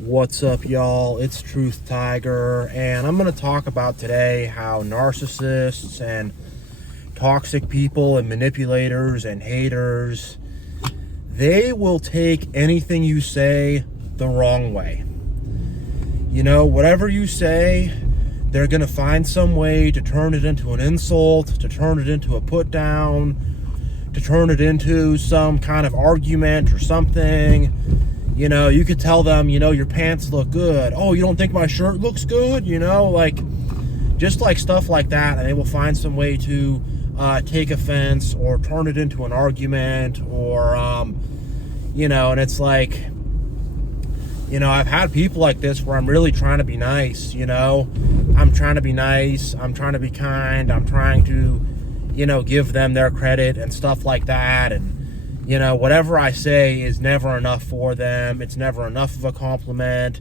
What's up, y'all? It's Truth Tiger, and I'm going to talk about today how narcissists and toxic people and manipulators and haters, they will take anything you say the wrong way. You know, whatever you say, they're going to find some way to turn it into an insult, to turn it into a put down, to turn it into some kind of argument or something. You know, you could tell them, your pants look good. Oh, you don't think my shirt looks good? Just like stuff like that. And they will find some way to take offense or turn it into an argument or, and it's like, I've had people like this where I'm really trying to be nice, I'm trying to be nice. I'm trying to be kind. I'm trying to, give them their credit and stuff like that. And, whatever I say is never enough for them. It's never enough of a compliment.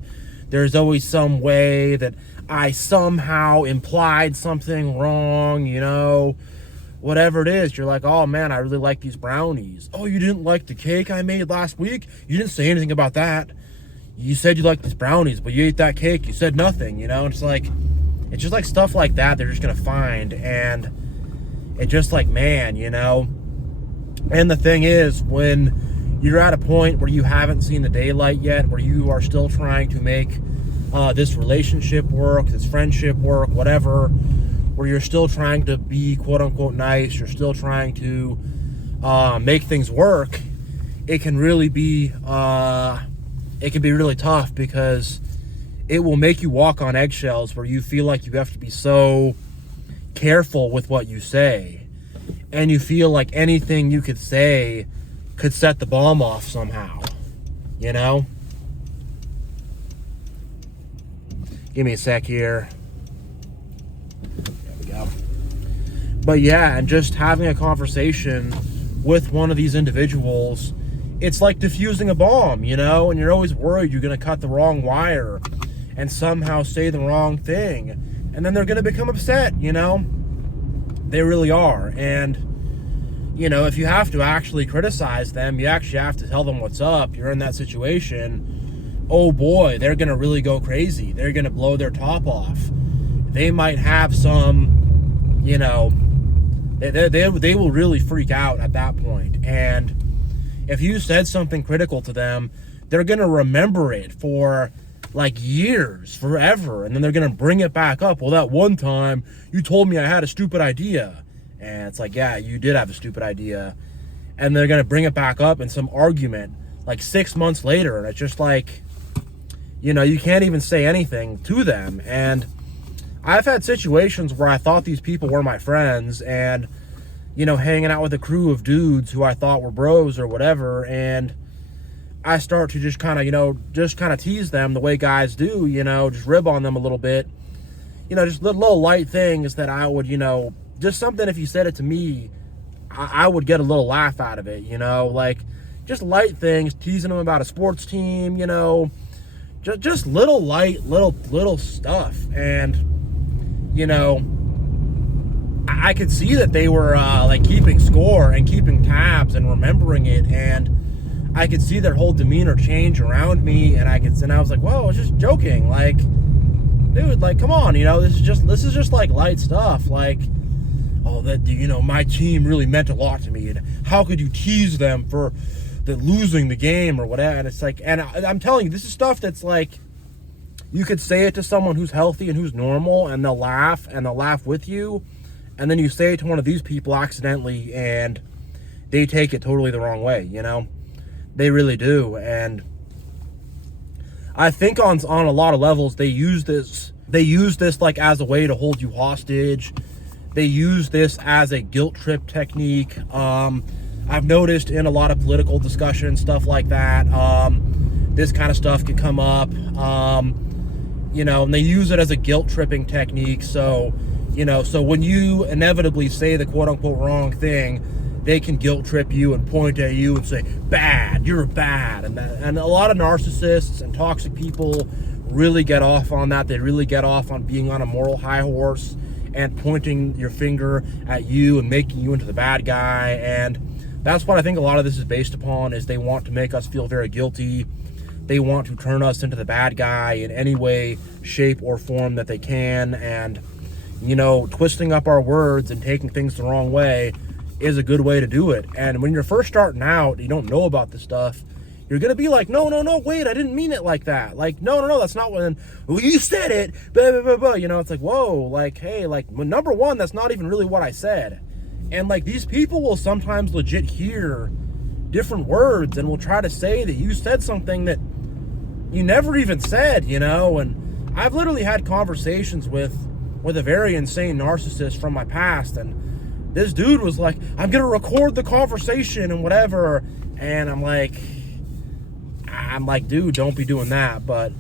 There's always some way that I somehow implied something wrong, whatever it is. You're like, oh man, I really like these brownies. Oh, you didn't like the cake I made last week? You didn't say anything about that. You said you liked these brownies, but you ate that cake. You said nothing, It's just like stuff like that they're just going to find. And it's just like, man, And the thing is, when you're at a point where you haven't seen the daylight yet, where you are still trying to make this relationship work, this friendship work, whatever, where you're still trying to be quote unquote nice, you're still trying to make things work, it can really be really tough, because it will make you walk on eggshells where you feel like you have to be so careful with what you say. And you feel like anything you could say could set the bomb off somehow, Give me a sec here. There we go. But yeah, and just having a conversation with one of these individuals, it's like diffusing a bomb, and you're always worried you're going to cut the wrong wire and somehow say the wrong thing. And then they're going to become upset, They really are. And, if you have to actually criticize them, you actually have to tell them what's up. You're in that situation. Oh boy, they're going to really go crazy. They're going to blow their top off. They might have some, they will really freak out at that point. And if you said something critical to them, they're going to remember it for like years, forever, and then they're gonna bring it back up. Well, that one time you told me I had a stupid idea, and it's like, yeah, you did have a stupid idea, and they're gonna bring it back up in some argument like 6 months later, and it's just like, you can't even say anything to them. And I've had situations where I thought these people were my friends, and hanging out with a crew of dudes who I thought were bros or whatever, and I start to just kind of tease them the way guys do, just rib on them a little bit, just little light things that I would, just something, if you said it to me, I would get a little laugh out of it, like just light things, teasing them about a sports team, just little light, little stuff. And, I could see that they were like keeping score and keeping tabs and remembering it, and I could see their whole demeanor change around me, and I was like, whoa, I was just joking. Like, dude, like, come on, this is just like light stuff. Like, oh, that, my team really meant a lot to me, and how could you tease them for losing the game or whatever? And it's like, and I'm telling you, this is stuff that's like, you could say it to someone who's healthy and who's normal, and they'll laugh with you, and then you say it to one of these people accidentally, and they take it totally the wrong way, They really do. And I think on a lot of levels, they use this like as a way to hold you hostage. They use this as a guilt trip technique. I've noticed in a lot of political discussions, stuff like that, this kind of stuff can come up, and they use it as a guilt tripping technique. So, so when you inevitably say the quote unquote wrong thing, they can guilt trip you and point at you and say, bad, you're bad. And a lot of narcissists and toxic people really get off on that. They really get off on being on a moral high horse and pointing your finger at you and making you into the bad guy. And that's what I think a lot of this is based upon, is they want to make us feel very guilty. they want to turn us into the bad guy in any way, shape, or form that they can. And, you know, twisting up our words and taking things the wrong way is a good way to do it. And when you're first starting out, you don't know about this stuff, you're going to be like, no, wait, I didn't mean it like that. Like, no, that's not when, well, you said it, blah, blah, blah, blah. You know, it's like, whoa, like, hey, like, well, number one, that's not even really what I said. And, like, these people will sometimes legit hear different words and will try to say that you said something that you never even said, you know. And I've literally had conversations with a very insane narcissist from my past, and this dude was like, I'm gonna record the conversation and whatever. And I'm like, dude, don't be doing that. But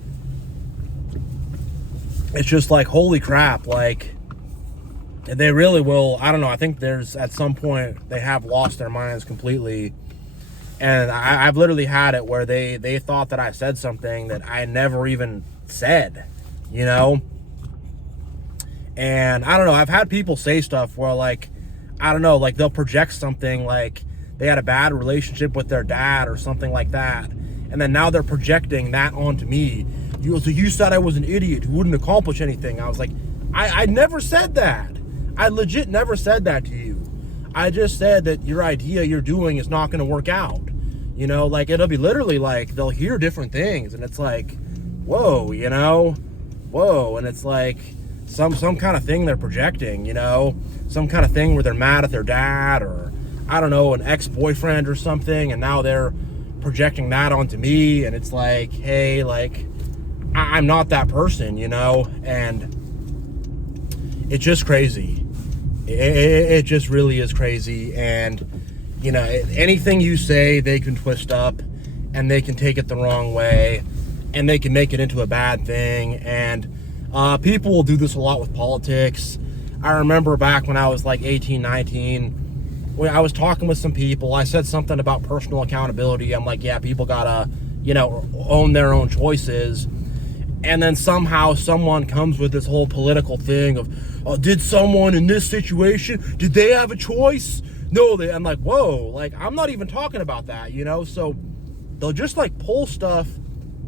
it's just like, holy crap, like, they really will. I don't know, I think there's, at some point, they have lost their minds completely. And I've literally had it where they thought that I said something that I never even said, you know. And I don't know, I've had people say stuff where, like, I don't know, like, they'll project something like they had a bad relationship with their dad or something like that, and then now they're projecting that onto me. So you said I was an idiot who wouldn't accomplish anything. I was like, I never said that. I legit never said that to you. I just said that your idea you're doing is not going to work out. You know, like, it'll be literally like, they'll hear different things, and it's like, whoa, you know, whoa. And it's like some kind of thing they're projecting, you know, some kind of thing where they're mad at their dad, or I don't know, an ex-boyfriend or something, and now they're projecting that onto me. And it's like, hey, like, I'm not that person, you know. And it's just crazy. It just really is crazy. And, you know, anything you say, they can twist up, and they can take it the wrong way, and they can make it into a bad thing. And people will do this a lot with politics. I remember back when I was like 18, 19, when I was talking with some people, I said something about personal accountability. I'm like, yeah, people gotta, you know, own their own choices. And then somehow someone comes with this whole political thing of, did someone in this situation, did they have a choice? No, I'm like, whoa, like, I'm not even talking about that, you know? So they'll just, like, pull stuff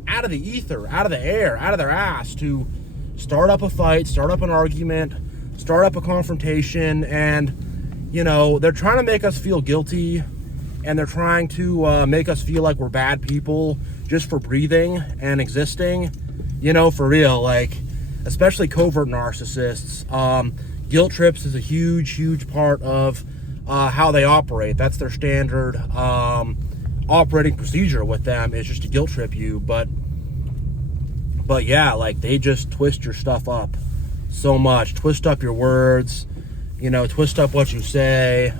out of the ether, out of the air, out of their ass to start up a fight, start up an argument, start up a confrontation. And, you know, they're trying to make us feel guilty, and they're trying to make us feel like we're bad people just for breathing and existing, you know, for real. Like, especially covert narcissists, guilt trips is a huge part of how they operate. That's their standard operating procedure with them, is just to guilt trip you. But yeah, like, they just twist your stuff up so much, twist up your words, you know, twist up what you say,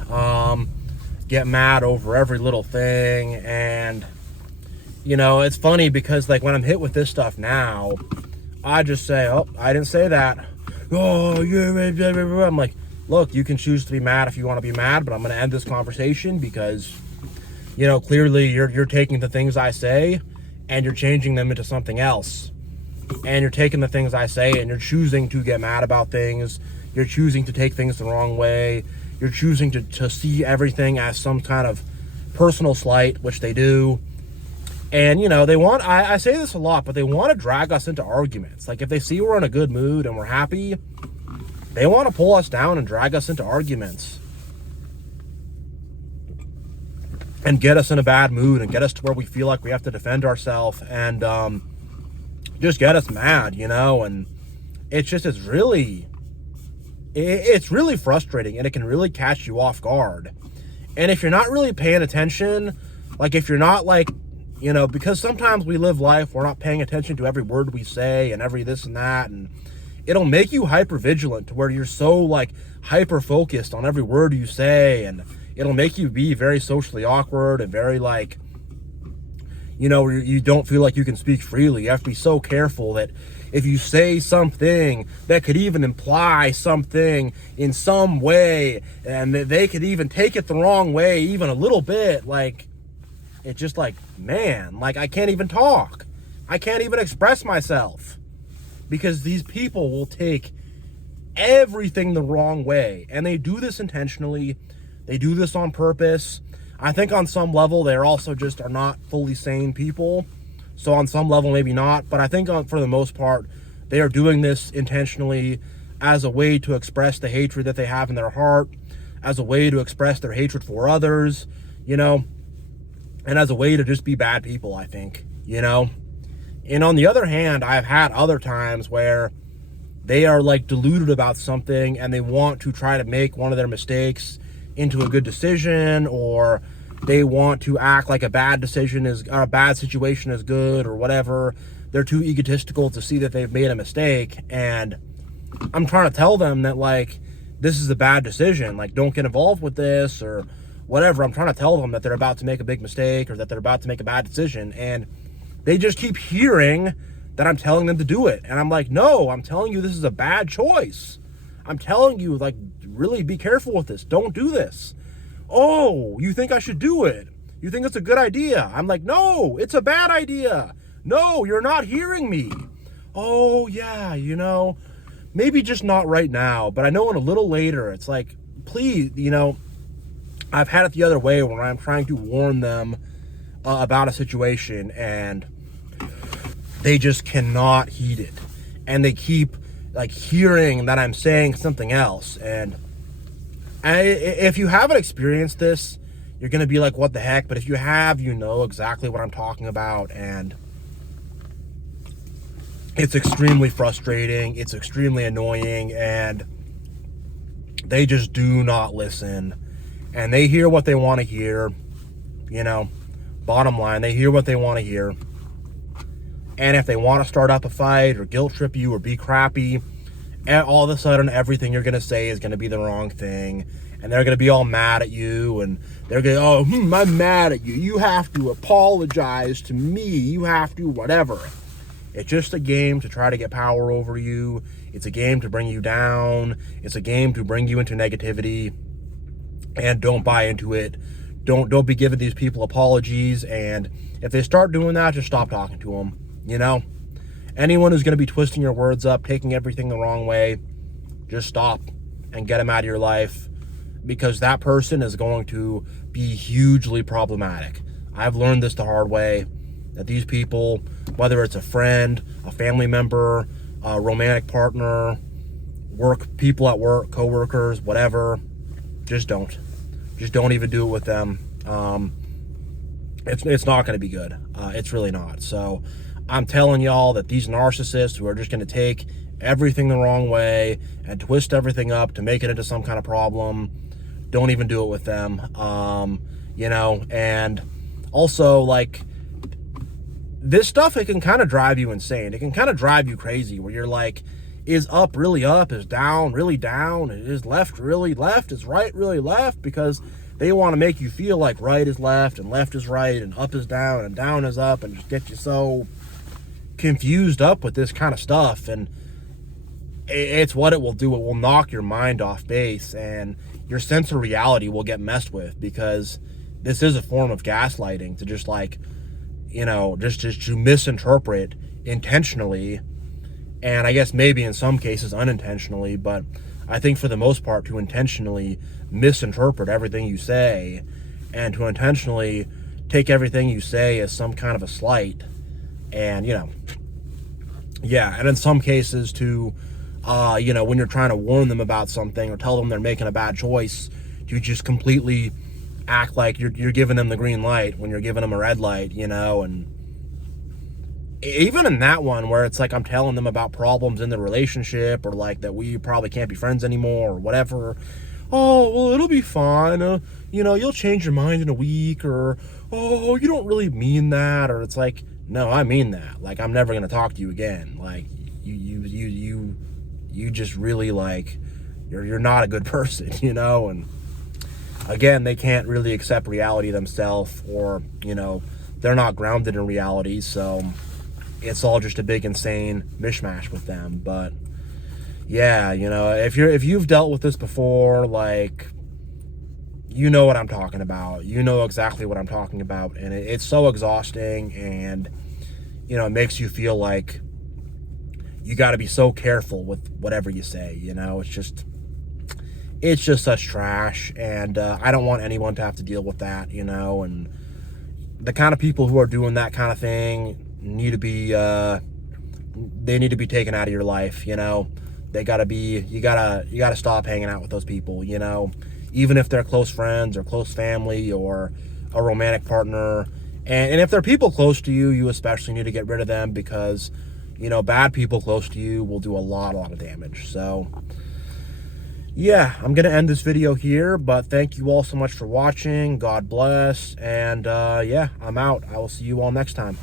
get mad over every little thing. And, you know, it's funny because, like, when I'm hit with this stuff now, I just say, oh, I didn't say that. Oh, yeah, I'm like, look, you can choose to be mad if you want to be mad, but I'm going to end this conversation because, you know, clearly you're taking the things I say and you're changing them into something else. And you're taking the things I say and you're choosing to get mad about things. You're choosing to take things the wrong way. You're choosing to see everything as some kind of personal slight, which they do. And, you know, they want, I say this a lot, but they want to drag us into arguments. Like, if they see we're in a good mood and we're happy, they want to pull us down and drag us into arguments. And get us in a bad mood and get us to where we feel like we have to defend ourselves, and just get us mad, you know. And it's really frustrating, and it can really catch you off guard. And if you're not really paying attention, like, if you're not, like, you know, because sometimes we live life, we're not paying attention to every word we say and every this and that, and it'll make you hyper vigilant to where you're so, like, hyper focused on every word you say, and it'll make you be very socially awkward and very, like, you know, you don't feel like you can speak freely. You have to be so careful that if you say something that could even imply something in some way, and they could even take it the wrong way even a little bit, like, it's just like, man, like, I can't even talk. I can't even express myself, because these people will take everything the wrong way, and they do this intentionally. They do this on purpose. I think on some level they're also just are not fully sane people, So on some level, maybe not. But I think for the most part, they are doing this intentionally as a way to express the hatred that they have in their heart, as a way to express their hatred for others, you know, and as a way to just be bad people, I think, you know. And on the other hand, I've had other times where they are like deluded about something and they want to try to make one of their mistakes into a good decision, or they want to act like a bad decision is, or a bad situation is good, or whatever. They're too egotistical to see that they've made a mistake. And I'm trying to tell them that, like, this is a bad decision. Like, don't get involved with this or whatever. I'm trying to tell them that they're about to make a big mistake or that they're about to make a bad decision. And they just keep hearing that I'm telling them to do it. And I'm like, no, I'm telling you this is a bad choice. I'm telling you, like, really be careful with this. Don't do this. Oh, you think I should do it? You think it's a good idea? I'm like, no, it's a bad idea. No, you're not hearing me. Oh, yeah, you know, maybe just not right now. But I know in a little later, it's like, please, you know, I've had it the other way where I'm trying to warn them about a situation and they just cannot heed it. And they keep like hearing that I'm saying something else. And if you haven't experienced this, you're going to be like, what the heck? But if you have, you know exactly what I'm talking about. And it's extremely frustrating. It's extremely annoying. And they just do not listen. And they hear what they want to hear. You know, bottom line, they hear what they want to hear. And if they want to start up a fight or guilt trip you or be crappy, and all of a sudden everything you're going to say is going to be the wrong thing. And they're going to be all mad at you. And they're going to, I'm mad at you. You have to apologize to me. You have to whatever. It's just a game to try to get power over you. It's a game to bring you down. It's a game to bring you into negativity. And don't buy into it. Don't be giving these people apologies. And if they start doing that, just stop talking to them. You know, anyone who's going to be twisting your words up, taking everything the wrong way, just stop and get them out of your life, because that person is going to be hugely problematic. I've learned this the hard way, that these people, whether it's a friend, a family member, a romantic partner, people at work, coworkers, whatever, just don't even do it with them. It's not going to be good. It's really not. So I'm telling y'all that these narcissists who are just going to take everything the wrong way and twist everything up to make it into some kind of problem, don't even do it with them. You know, and also, like, this stuff, it can kind of drive you insane. It can kind of drive you crazy where you're like, is up really up? Is down really down? Is left really left? Is right really left? Because they want to make you feel like right is left and left is right and up is down and down is up, and just get you so confused up with this kind of stuff. And it's what it will do. It will knock your mind off base, and your sense of reality will get messed with, because this is a form of gaslighting, to just, like, you know, just to misinterpret intentionally, and I guess maybe in some cases unintentionally, but I think for the most part to intentionally misinterpret everything you say, and to intentionally take everything you say as some kind of a slight. And, you know, yeah, and in some cases to, you know, when you're trying to warn them about something or tell them they're making a bad choice, to just completely act like you're giving them the green light when you're giving them a red light, you know. And even in that one where it's like I'm telling them about problems in the relationship, or like that we probably can't be friends anymore or whatever. Oh, well, it'll be fine. You know, you'll change your mind in a week, or, oh, you don't really mean that. Or it's like, no, I mean that. Like, I'm never going to talk to you again. Like, you just really, like, you're not a good person, you know. And again, they can't really accept reality themselves, or, you know, they're not grounded in reality. So it's all just a big insane mishmash with them. But yeah, you know, if you've dealt with this before, like, you know what I'm talking about. You know exactly what I'm talking about. And it's so exhausting, and, you know, it makes you feel like you got to be so careful with whatever you say, you know. It's just such trash, and I don't want anyone to have to deal with that, you know. And the kind of people who are doing that kind of thing, need to be they need to be taken out of your life. You know, they gotta be, you gotta stop hanging out with those people, you know, even if they're close friends or close family or a romantic partner. And if they're people close to you, you especially need to get rid of them, because, you know, bad people close to you will do a lot of damage. So yeah, I'm gonna end this video here, but thank you all so much for watching. God bless. And yeah, I'm out. I will see you all next time.